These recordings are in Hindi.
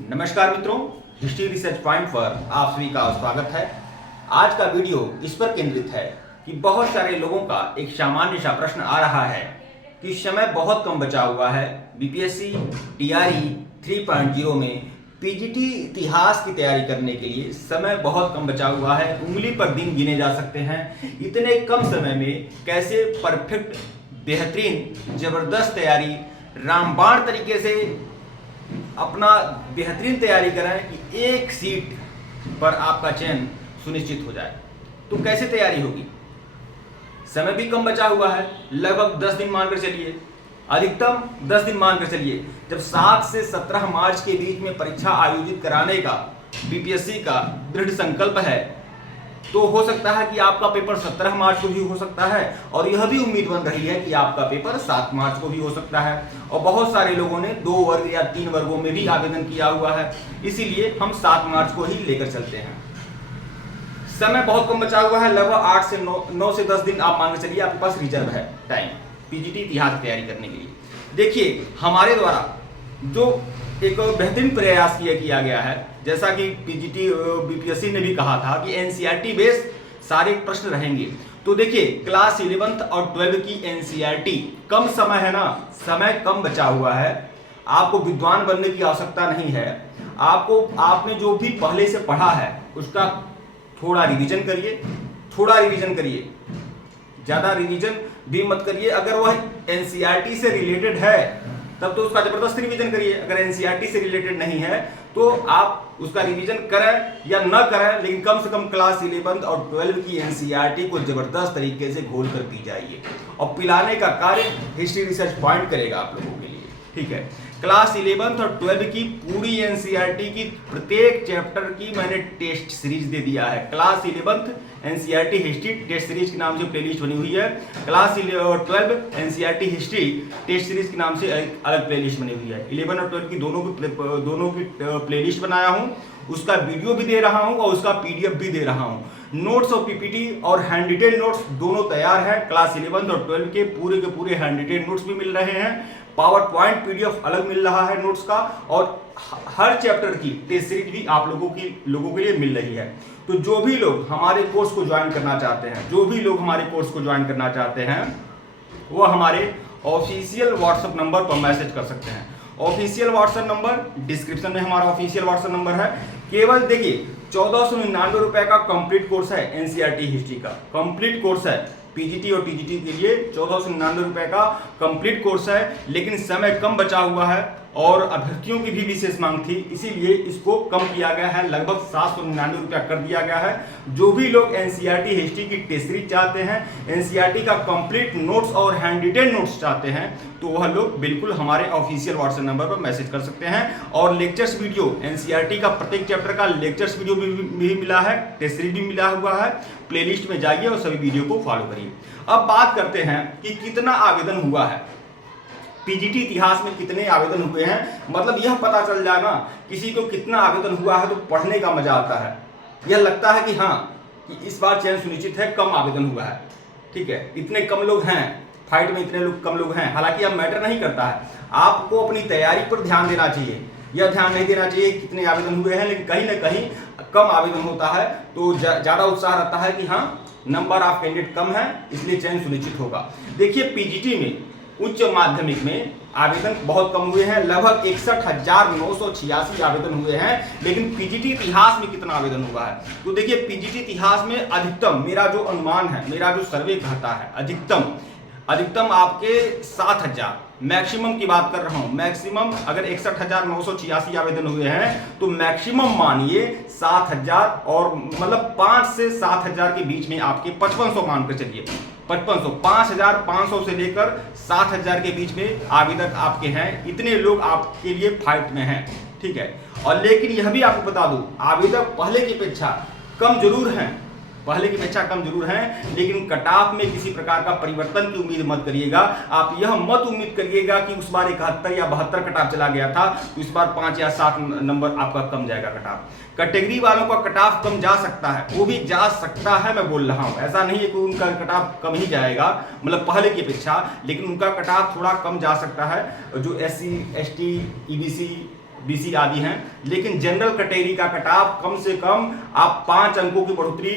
नमस्कार मित्रों, हिस्ट्री रिसर्च पॉइंट पर आप सभी का स्वागत है। आज का वीडियो इस पर केंद्रित है कि बहुत सारे लोगों का एक सामान्य सा प्रश्न आ रहा है कि समय बहुत कम बचा हुआ है। बीपीएससी टीआरई 3.0 में पीजीटी इतिहास की तैयारी करने के लिए समय बहुत कम बचा हुआ है। उंगली पर दिन गिने जा सकते हैं। इतने कम समय में कैसे परफेक्ट, बेहतरीन, जबरदस्त तैयारी, रामबाण तरीके से अपना बेहतरीन तैयारी करें कि एक सीट पर आपका चयन सुनिश्चित हो जाए। तो कैसे तैयारी होगी? समय भी कम बचा हुआ है, लगभग 10 दिन मानकर चलिए, अधिकतम 10 दिन मानकर चलिए। जब 7 से 17 मार्च के बीच में परीक्षा आयोजित कराने का बीपीएससी का दृढ़ संकल्प है, तो हो सकता है कि आपका पेपर 17 मार्च को भी हो सकता है, और यह भी उम्मीद बन रही है कि आपका पेपर 7 मार्च को भी हो सकता है। और बहुत सारे लोगों ने 2 वर्ग या 3 वर्गों में भी आवेदन किया हुआ है, इसीलिए हम 7 मार्च को ही लेकर चलते हैं। समय बहुत कम बचा हुआ है, लगभग 8 से 9 से 10 दिन आप मान के चलिए आपके पास रिजर्व है टाइम पीजीटी इतिहास की तैयारी करने के लिए। देखिए, हमारे द्वारा जो एक बेहतरीन प्रयास किया गया है, जैसा कि पीजीटी बीपीएससी ने भी कहा था कि एनसीईआरटी बेस्ड सारे प्रश्न रहेंगे। तो देखिए, क्लास 11th और 12 की एनसीईआरटी, कम समय है ना, समय कम बचा हुआ है। आपको विद्वान बनने की आवश्यकता नहीं है। आपने जो भी पहले से पढ़ा है उसका थोड़ा रिवीजन करिए, ज्यादा रिवीजन भी मत करिए। अगर वह एनसीईआरटी से रिलेटेड है तब तो उसका जबरदस्त रिवीजन करिए। अगर एनसीईआरटी से रिलेटेड नहीं है तो आप उसका रिवीजन करें या न करें, लेकिन कम से कम क्लास 11 और 12 की एनसीईआरटी को जबरदस्त तरीके से घोल कर पी जाइए। और पिलाने का कार्य हिस्ट्री रिसर्च पॉइंट करेगा आप लोगों के लिए, ठीक है। क्लास 11 और 12 की पूरी एनसीईआरटी की प्रत्येक चैप्टर की मैंने टेस्ट सीरीज दे दिया है। Class 11 NCERT history test series के नाम से प्लेलिस्ट बनी हुई है। Class 12 NCERT history test series के नाम से अलग प्लेलिस्ट बनी हुई है। 11 और 12 की दोनों की प्लेलिस्ट बनाया हूँ, उसका वीडियो भी दे रहा हूँ और उसका पीडीएफ भी दे रहा हूँ। नोट्स और पीपीटी और हैंड रिटेन नोट्स दोनों तैयार हैं। क्लास 11 और 12 के पूरे हैंड रिटेन नोट्स भी मिल रहे हैं। पावर पॉइंट पीडीएफ अलग मिल रहा है नोट्स का, और हर चैप्टर की टेस्ट सीरीज भी आप लोगों के लिए मिल रही है। तो जो भी लोग हमारे कोर्स को ज्वाइन करना चाहते हैं, वो हमारे ऑफिशियल व्हाट्सएप नंबर पर मैसेज कर सकते हैं। ऑफिशियल व्हाट्सएप नंबर डिस्क्रिप्शन में हमारा ऑफिशियल व्हाट्सएप नंबर है। केवल देखिए, 1499 रुपए का कंप्लीट कोर्स है। एनसीईआरटी हिस्ट्री का कंप्लीट कोर्स है। पीजीटी और टीजीटी के लिए 1499 रुपए का कंप्लीट कोर्स है, लेकिन समय कम बचा हुआ है और अभ्यर्थियों की भी विशेष मांग थी, इसीलिए इसको कम किया गया है। लगभग 799 रुपया कर दिया गया है। जो भी लोग एनसीईआरटी हिस्ट्री की टेस्ट सीरीज चाहते हैं, एनसीईआरटी का कंप्लीट नोट्स और हैंड रिटेन नोट्स चाहते हैं, तो वह लोग बिल्कुल हमारे ऑफिशियल व्हाट्सएप नंबर पर मैसेज कर सकते हैं। और लेक्चर्स वीडियो, एनसीईआरटी का प्रत्येक चैप्टर का लेक्चर्स वीडियो भी मिला है, टेस्ट सीरीज भी मिला हुआ है। प्लेलिस्ट में जाइए और सभी वीडियो को फॉलो करिए। अब बात करते हैं कि कितना आवेदन हुआ है, पीजीटी इतिहास में कितने आवेदन हुए हैं। मतलब यह पता चल जाना किसी को कितना आवेदन हुआ है तो पढ़ने का मजा आता है। यह लगता है कि हाँ, कि इस बार चयन सुनिश्चित है, कम आवेदन हुआ है, ठीक है, इतने कम लोग हैं फाइट में, इतने लोग कम लोग हैं। हालांकि यह मैटर नहीं करता है, आपको अपनी तैयारी पर ध्यान देना चाहिए। यह ध्यान नहीं देना चाहिए कितने आवेदन हुए हैं, लेकिन कहीं ना कहीं कम आवेदन होता है तो ज्यादा उत्साह रहता है कि हाँ, नंबर ऑफ कैंडिडेट कम है, इसलिए चयन सुनिश्चित होगा। देखिए, पीजीटी में उच्च माध्यमिक में आवेदन बहुत कम हुए हैं, लगभग 61,986 आवेदन हुए हैं। लेकिन पीजीटी इतिहास में कितना आवेदन हुआ है? तो देखिए, पीजीटी इतिहास में अधिकतम, मेरा जो अनुमान है, मेरा जो सर्वे कहता है, अधिकतम आपके 7,000, मैक्सिमम की बात कर रहा हूं, मैक्सिमम अगर 61,986 आवेदन हुए हैं तो मैक्सिमम मानिए 7,000, और मतलब 5 से 7,000 के बीच में आपके 5500 मानकर चलिए, 5500, 5,500 से लेकर 7,000 के बीच में आवेदक आपके हैं। इतने लोग आपके लिए फाइट में हैं, ठीक है। और लेकिन यह भी आपको बता दूं, आवेदक पहले की अपेक्षा कम जरूर हैं, लेकिन कट ऑफ में किसी प्रकार का परिवर्तन की उम्मीद मत करिएगा। आप यह मत उम्मीद करिएगा कि उस बार 71 या 72 कट ऑफ चला गया था तो इस बार 5 या 7 नंबर आपका कम जाएगा कट ऑफ। कैटेगरी वालों का कट ऑफ कम जा सकता है, वो भी जा सकता है, मैं बोल रहा हूँ, ऐसा नहीं है कि उनका कट ऑफ कम ही जाएगा, मतलब पहले की अपेक्षा, लेकिन उनका कट ऑफ थोड़ा कम जा सकता है। जो SC, ST, EBC बीसी आदि हैं, लेकिन जनरल कैटेगरी का कट ऑफ कम से कम आप 5 अंकों की बढ़ोतरी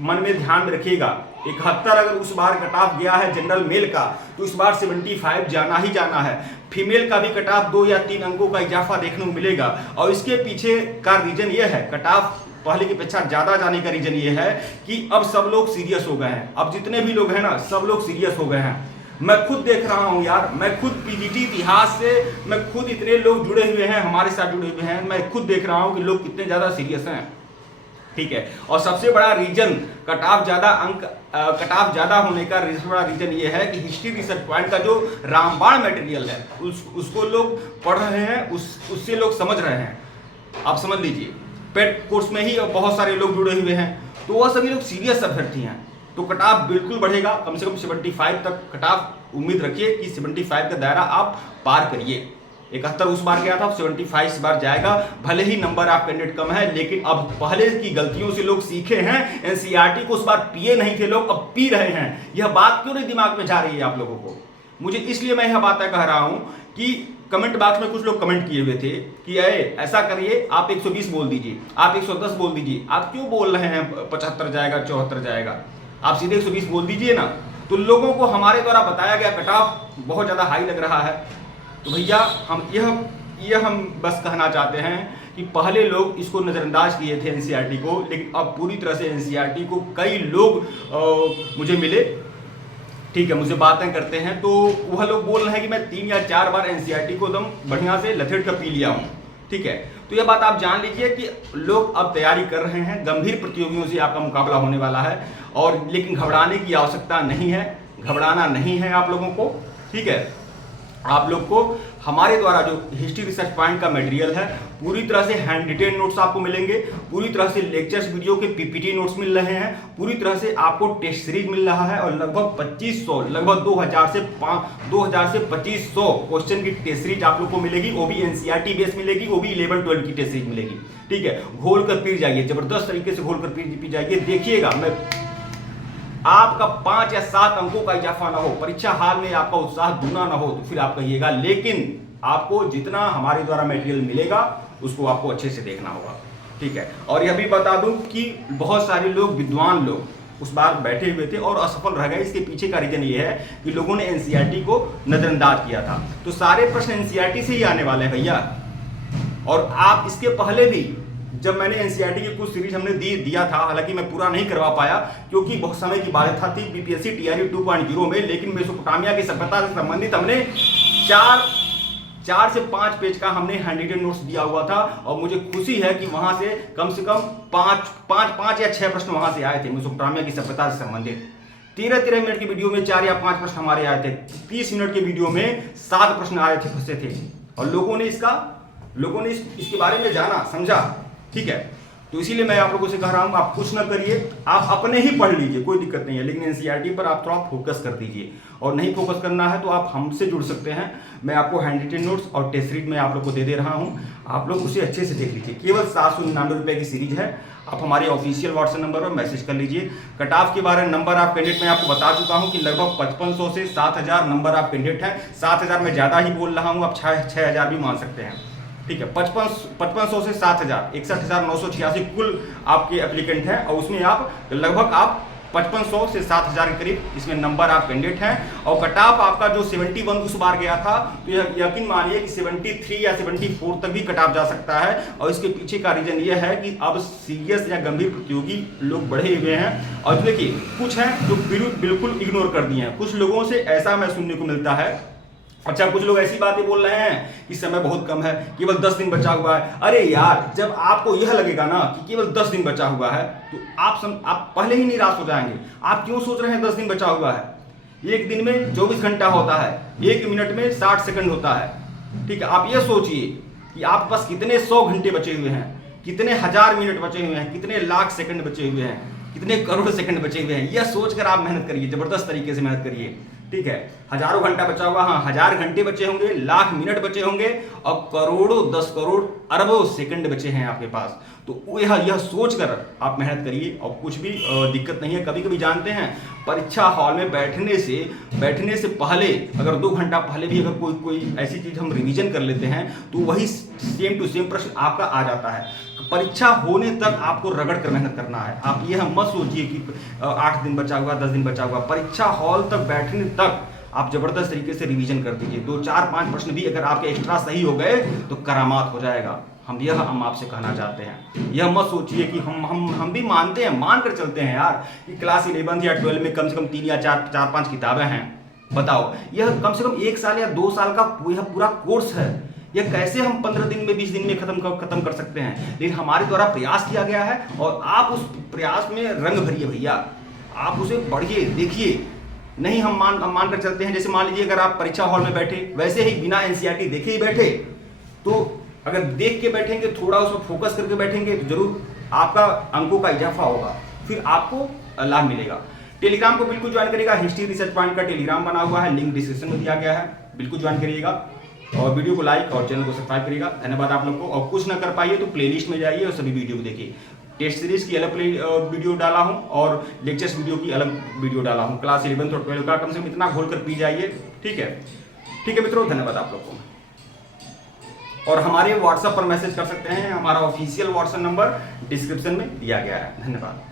मन में ध्यान में रखिएगा। 71 अगर उस बार कट ऑफ गया है जनरल मेल का, तो इस बार 75 जाना ही जाना है। फीमेल का भी कट ऑफ 2 या 3 अंकों का इजाफा देखने को मिलेगा। और इसके पीछे का रीजन ये है, कट ऑफ पहले की अपेक्षा ज्यादा जाने का रीजन ये है कि अब सब लोग सीरियस हो गए हैं। अब जितने भी लोग हैं ना, सब लोग सीरियस हो गए हैं। मैं खुद देख रहा हूं यार, मैं खुद पीजीटी इतिहास से मैं खुद इतने लोग जुड़े हुए हैं, हमारे साथ जुड़े हुए हैं, मैं खुद देख रहा हूं कि लोग कितने ज्यादा सीरियस हैं। ठीक है, और सबसे बड़ा रीजन कट ऑफ ज्यादा होने का सबसे बड़ा रीजन ये है कि हिस्ट्री रिसर्च पॉइंट का जो रामबाण मटेरियल है उसको लोग पढ़ रहे हैं, उससे लोग समझ रहे हैं। आप समझ लीजिए, पेट कोर्स में ही बहुत सारे लोग जुड़े हुए हैं, तो वह सभी लोग सीरियस अभ्यर्थी हैं। तो कट ऑफ बिल्कुल बढ़ेगा, कम से कम 75 तक कट ऑफ उम्मीद रखिए कि 75 का दायरा आप पार करिए। 71 उस बार गया था, 75 इस बार जाएगा। भले ही नंबर ऑफ कैंडिडेट कम है, लेकिन अब पहले की गलतियों से लोग सीखे हैं। एनसीईआरटी को उस बार पिए नहीं थे लोग, अब पी रहे हैं। यह बात क्यों नहीं दिमाग में जा रही है आप लोगों को? मुझे इसलिए मैं यह बात कह रहा हूं कि कमेंट बॉक्स में कुछ लोग कमेंट किए हुए थे कि ऐसा करिए, आप 120 बोल दीजिए, आप 110 बोल दीजिए। आप क्यों बोल रहे हैं 75 जाएगा, 74 जाएगा? आप सीधे 120 बोल दीजिए ना। तो लोगों को हमारे द्वारा बताया गया कट ऑफ बहुत ज़्यादा हाई लग रहा है। तो भैया हम बस कहना चाहते हैं कि पहले लोग इसको नज़रअंदाज किए थे एनसीईआरटी को, लेकिन अब पूरी तरह से एनसीईआरटी को कई लोग मुझे मिले, ठीक है, मुझे बातें करते हैं, तो वह लोग बोल रहे हैं कि मैं 3 या 4 बार एनसीईआरटी को एकदम बढ़िया से लथेड़ कर पी लिया हूँ। ठीक है, तो यह बात आप जान लीजिए कि लोग अब तैयारी कर रहे हैं, गंभीर प्रतियोगियों से आपका मुकाबला होने वाला है। और लेकिन घबराने की आवश्यकता नहीं है, घबराना नहीं है आप लोगों को। ठीक है, आप लोग को हमारे द्वारा जो हिस्ट्री रिसर्च पॉइंट का मटेरियल है, पूरी तरह से हैंड रिटेन नोट्स आपको मिलेंगे, पूरी तरह से लेक्चर्स वीडियो के पीपीटी नोट्स मिल रहे हैं, पूरी तरह से आपको टेस्ट सीरीज मिल रहा है, और लगभग 2500 लगभग 2000 से 2500 क्वेश्चन की टेस्ट सीरीज आप लोग को मिलेगी। वो भी एनसीईआरटी बेस मिलेगी, वो भी 11-12 की टेस्ट सीरीज मिलेगी। ठीक है, घोल कर पी जाइए, जबरदस्त तरीके से घोल कर पी जाइए। देखिएगा, मैं आपका 5 या 7 अंकों का इजाफा ना हो, परीक्षा हाल में आपका उत्साह दूना ना हो, तो फिर आप कहिएगा। लेकिन आपको जितना हमारे द्वारा मटेरियल मिलेगा उसको आपको अच्छे से देखना होगा। ठीक है, और यह भी बता दूं कि बहुत सारे लोग, विद्वान लोग उस बार बैठे हुए थे और असफल रह गए। इसके पीछे का रीजन ये है कि लोगों ने एनसीईआरटी को नजरअंदाज किया था। तो सारे प्रश्न एनसीईआरटी से ही आने वाले हैं भैया। और आप इसके पहले भी, जब मैंने एनसीईआरटी की कुछ सीरीज हमने दिया था, हालांकि मैं पूरा नहीं करवा पाया क्योंकि बहुत समय की बात थी बीपीएससी टीआरई 2.0 में, लेकिन मेसोपोटामिया की सभ्यता से संबंधित हमने 4 से 5 पेज का हमने हैंड रिटेन नोट्स दिया हुआ था। और मुझे खुशी है कि वहां से कम 5 या 6 प्रश्न वहां से आए थे मेसोपोटामिया की सभ्यता से संबंधित। 13 मिनट की वीडियो में 4 या 5 प्रश्न हमारे आए थे, 30 मिनट के वीडियो में 7 प्रश्न आए थे, फंसे थे। और लोगों ने इसके बारे में जाना, समझा। ठीक है, तो इसीलिए मैं आप लोगों से कह रहा हूं, आप कुछ ना करिए, आप अपने ही पढ़ लीजिए, कोई दिक्कत नहीं है, लेकिन एनसीईआरटी पर आप थोड़ा फोकस कर दीजिए। और नहीं फोकस करना है तो आप हमसे जुड़ सकते हैं। मैं आपको हैंड रिटेन नोट्स और टेस्ट सीरीज में आप लोग को दे रहा हूं, आप लोग उसे अच्छे से देख लीजिए। केवल 799 रुपये की सीरीज है। आप हमारे ऑफिशियल व्हाट्सएप नंबर पर मैसेज कर लीजिए। कट ऑफ के बारे में, नंबर ऑफ कैंडिडेट मैं आपको बता चुका हूं कि लगभग 5500 से 7000 नंबर ऑफ कैंडिडेट है। 7000 में ज़्यादा ही बोल रहा हूं, आप 6000 भी मान सकते हैं। ठीक है, 5500 से 7000, 61,986 कुल आपके एप्लीकेंट हैं, और उसमें आप लगभग 5500 से 7000 के करीब इसमें नंबर आप कैंडिडेट हैं। और कट ऑफ आपका जो 71 उस बार गया था, तो यकीन मानिए कि 73 या 74 तक भी कट ऑफ जा सकता है। और इसके पीछे का रीजन यह है कि अब सीरियस या गंभीर प्रतियोगी लोग बढ़े हुए हैं। और देखिए, कुछ हैं जो बिल्कुल इग्नोर कर दिए हैं। कुछ लोगों से ऐसा मैं सुनने को मिलता है, अच्छा, कुछ लोग ऐसी बातें बोल रहे हैं कि समय बहुत कम है, केवल 10 दिन बचा हुआ है। अरे यार, जब आपको यह लगेगा ना कि केवल 10 दिन बचा हुआ है, तो आप पहले ही निराश हो जाएंगे। आप क्यों सोच रहे हैं 10 दिन बचा हुआ है? एक दिन में 24 घंटा होता है, 1 मिनट में 60 सेकंड होता है। ठीक है, आप ये सोचिए कि आप पास कितने 100 घंटे बचे हुए हैं, कितने 1000 मिनट बचे हुए हैं, कितने लाख सेकंड बचे हुए हैं, कितने करोड़ सेकंड बचे हुए हैं। यह सोचकर आप मेहनत करिए, जबरदस्त तरीके से मेहनत करिए। ठीक है, हजारों घंटा बचा होगा, हाँ 1000 घंटे बचे होंगे, लाख मिनट बचे होंगे और करोड़ों 10 करोड़ अरबों सेकंड बचे हैं आपके पास। तो यह सोच कर आप मेहनत करिए और कुछ भी दिक्कत नहीं है। कभी कभी जानते हैं परीक्षा हॉल में बैठने से पहले अगर 2 घंटा पहले भी अगर कोई ऐसी चीज हम रिवीजन कर लेते हैं तो वही सेम टू सेम प्रश्न आपका आ जाता है। परीक्षा होने तक आपको रगड़ कर मेहनत करना है। आप यह मत सोचिए कि 8 दिन बचा हुआ, 10 दिन बचा हुआ। परीक्षा हॉल तक बैठने तक आप जबरदस्त तरीके से रिवीजन कर दीजिए। 2, 4, 5 प्रश्न भी अगर आपके एक्स्ट्रा सही हो गए तो करामात हो जाएगा। हम आपसे कहना चाहते हैं, यह मत सोचिए कि हम भी मानते हैं, मान कर चलते हैं यार कि क्लास 11 या 12 में कम से कम 3 या 4-5 किताबें हैं। बताओ, यह कम से कम 1 साल या 2 साल का यह पूरा कोर्स है। यह कैसे हम 15 दिन में 20 दिन में खत्म कर सकते हैं? लेकिन हमारे द्वारा प्रयास किया गया है और आप उस प्रयास में रंग भरिए भैया, आप उसे पढ़िए, देखिए। नहीं, हम मान कर चलते हैं, जैसे मान लीजिए अगर आप परीक्षा हॉल में बैठे वैसे ही बिना एनसीईआरटी देखे ही बैठे, तो अगर देख के बैठेंगे, थोड़ा उसमें फोकस करके बैठेंगे तो जरूर आपका अंकों का इजाफा होगा, फिर आपको लाभ मिलेगा। टेलीग्राम को बिल्कुल ज्वाइन करिएगा। हिस्ट्री रिसर्च पॉइंट का टेलीग्राम बना हुआ है, लिंक डिस्क्रिप्शन में दिया गया है, बिल्कुल ज्वाइन करिएगा और वीडियो को लाइक और चैनल को सब्सक्राइब करिएगा। धन्यवाद आप लोग को। और कुछ ना कर पाइए तो प्लेलिस्ट में जाइए और सभी वीडियो को देखिए। टेस्ट सीरीज की अलग वीडियो डाला हूं और लेक्चर्स वीडियो की अलग वीडियो डाला हूं। क्लास 11 और 12 का कम से कम इतना घोल कर पी जाइए। ठीक है मित्रों, धन्यवाद आप लोग को। और हमारे व्हाट्सएप पर मैसेज कर सकते हैं, हमारा ऑफिशियल व्हाट्सएप नंबर डिस्क्रिप्शन में दिया गया है। धन्यवाद।